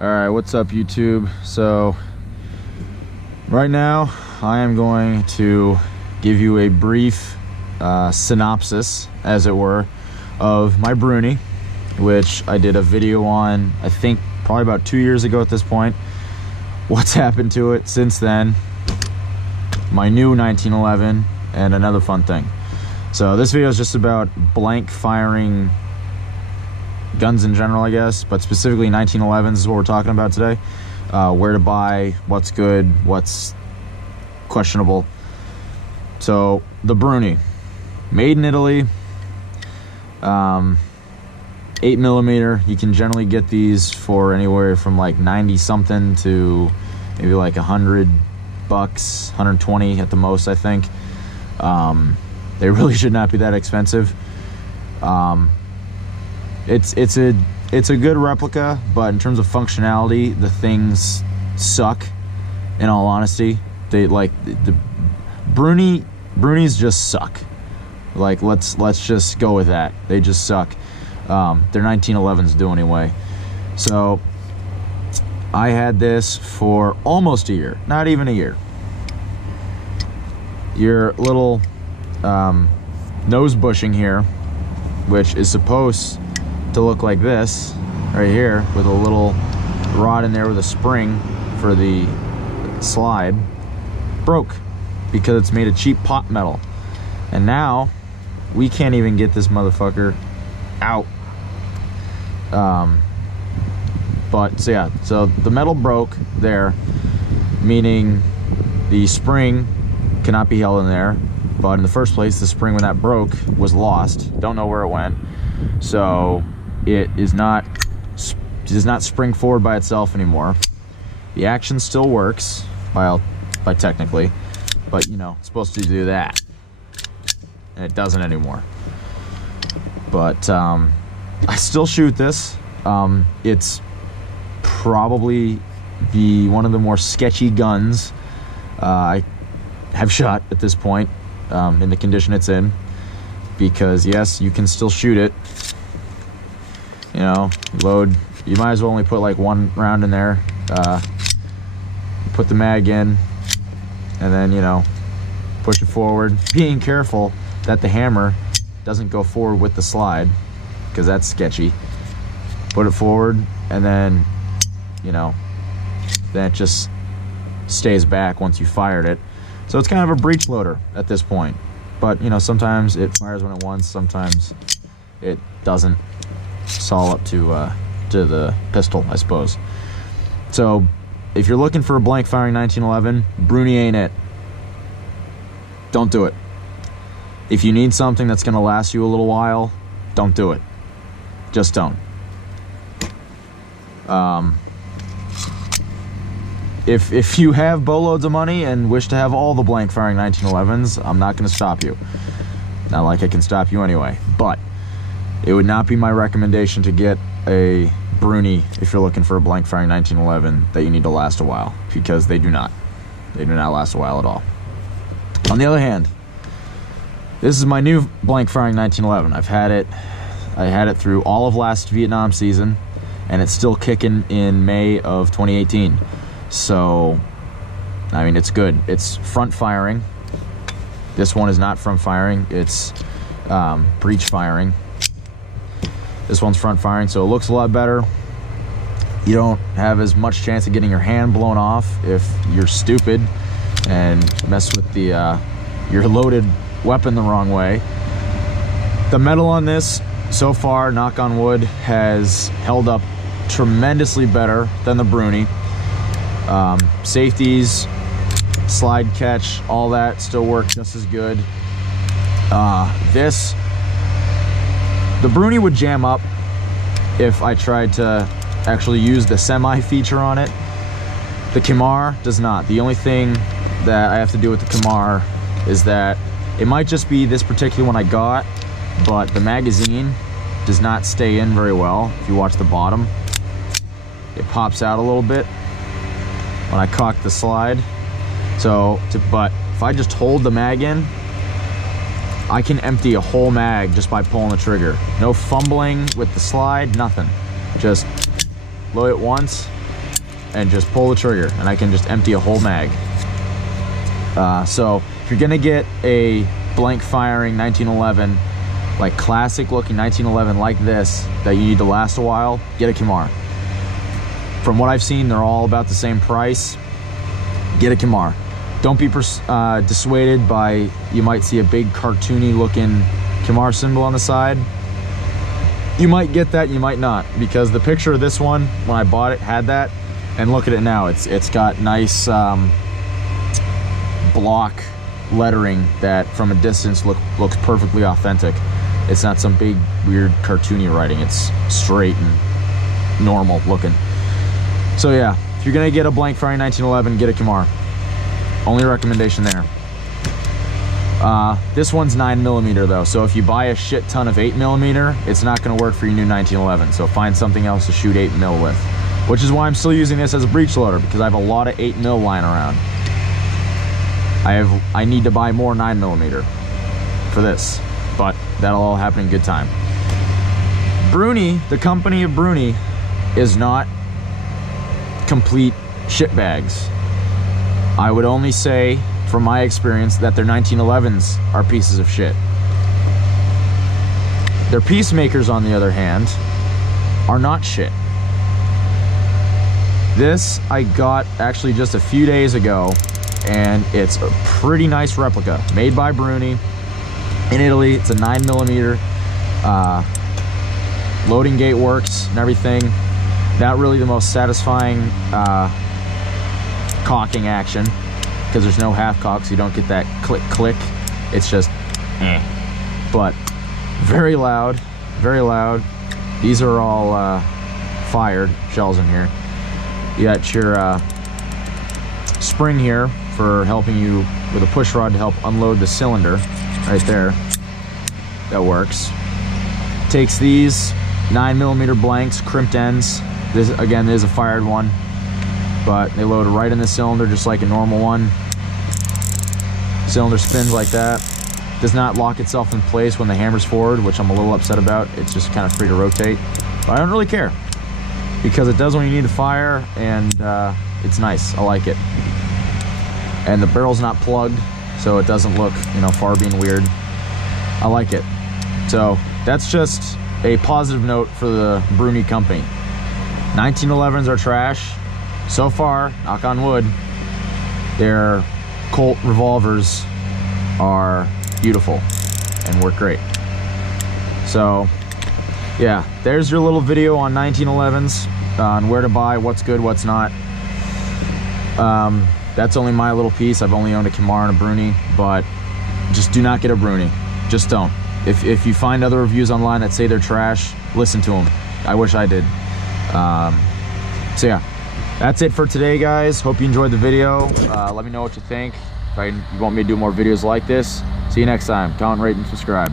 Alright, what's up YouTube? So right now I am going to give you a brief synopsis, as it were, of my Bruni, which I did a video on, I think probably about 2 years ago at this point. What's happened to it since then, my new 1911, and another fun thing. So this video is just about blank firing guns in general, I guess, but specifically 1911s is what we're talking about today. Where to buy, what's good, what's questionable. So the Bruni, made in Italy, 8mm. You can generally get these for anywhere from like 90 something to maybe like $100, 120 at the most, I think. They really should not be that expensive. It's a good replica, but in terms of functionality, the things suck. In all honesty, they like the Brunis just suck. Like let's just go with that. They just suck. Their 1911s do anyway. So I had this for almost a year, not even a year. Your little nose bushing here, which is supposed to look like this right here, with a little rod in there with a spring for the slide, broke because it's made of cheap pot metal. And now we can't even get this motherfucker out. But so yeah, so the metal broke there, meaning the spring cannot be held in there. But in the first place, the spring, when that broke, was lost. Don't know where it went. So it does not spring forward by itself anymore. The action still works by technically, but you know, it's supposed to do that, and it doesn't anymore. But I still shoot this. It's probably one of the more sketchy guns I have shot at this point, in the condition it's in, because yes, you can still shoot it. You know, you might as well only put like one round in there, put the mag in, and then, you know, push it forward, being careful that the hammer doesn't go forward with the slide, because that's sketchy. Put it forward, and then, you know, then it just stays back once you fired it. So it's kind of a breech loader at this point. But, you know, sometimes it fires when it wants, sometimes it doesn't. It's all up to the pistol, I suppose. So if you're looking for a blank firing 1911, Bruni ain't it. Don't do it. If you need something that's going to last you a little while, don't do it. Just don't. If you have boatloads of money and wish to have all the blank firing 1911s, I'm not going to stop you. Not like I can stop you anyway, but it would not be my recommendation to get a Bruni if you're looking for a blank firing 1911 that you need to last a while, because they do not. They do not last a while at all. On the other hand, this is my new blank firing 1911. I had it through all of last Vietnam season, and it's still kicking in May of 2018. So, I mean, it's good. It's front firing. This one is not front firing. It's breech firing. This one's front firing, so it looks a lot better. You don't have as much chance of getting your hand blown off if you're stupid and mess with your loaded weapon the wrong way. The metal on this, so far, knock on wood, has held up tremendously better than the Bruni. Safeties, slide catch, all that still work just as good. The Bruni would jam up if I tried to actually use the semi feature on it. The Kamar does not. The only thing that I have to do with the Kamar is that it might just be this particular one I got, but the magazine does not stay in very well. If you watch the bottom, it pops out a little bit when I cock the slide. But if I just hold the mag in, I can empty a whole mag just by pulling the trigger. No fumbling with the slide, nothing. Just load it once, and just pull the trigger, and I can just empty a whole mag. So if you're gonna get a blank firing 1911, like classic looking 1911 like this, that you need to last a while, get a Kamar. From what I've seen, they're all about the same price. Get a Kamar. Don't be dissuaded by, you might see a big cartoony looking Kamar symbol on the side. You might get that, you might not, because the picture of this one when I bought it had that, and look at it now. It's got nice block lettering that from a distance looks perfectly authentic. It's not some big weird cartoony writing. It's straight and normal looking. So yeah, if you're gonna get a blank firing 1911, get a Kamar. Only recommendation there. This one's 9mm though, so if you buy a shit ton of 8mm, it's not gonna work for your new 1911. So find something else to shoot 8mm with, which is why I'm still using this as a breech loader, because I have a lot of 8mm lying around. I need to buy more 9mm for this, but that'll all happen in good time. Bruni, the company of Bruni, is not complete shitbags. I would only say, from my experience, that their 1911s are pieces of shit. Their peacemakers, on the other hand, are not shit. This I got actually just a few days ago, and it's a pretty nice replica made by Bruni in Italy. It's a 9mm. Loading gate works and everything. Not really the most satisfying cocking action, because there's no half cock, so you don't get that click click. It's just but very loud, very loud. These are all fired shells in here. You got your spring here for helping you with a push rod to help unload the cylinder right there. That works. Takes these 9mm blanks, crimped ends. This again is a fired one, but they load it right in the cylinder just like a normal one. Cylinder spins like that. Does not lock itself in place when the hammer's forward, which I'm a little upset about. It's just kind of free to rotate, but I don't really care, because it does when you need to fire, and it's nice. I like it. And the barrel's not plugged, so it doesn't look, you know, far being weird. I like it. So that's just a positive note for the Bruni company. 1911s are trash. So far, knock on wood, their Colt revolvers are beautiful and work great. So yeah, there's your little video on 1911s, on where to buy, what's good, what's not. That's only my little piece. I've only owned a Kamar and a Bruni, but just do not get a Bruni. Just don't. If you find other reviews online that say they're trash, listen to them. I wish I did. So yeah, that's it for today, guys. Hope you enjoyed the video. Let me know what you think. If you want me to do more videos like this. See you next time. Comment, rate, and subscribe.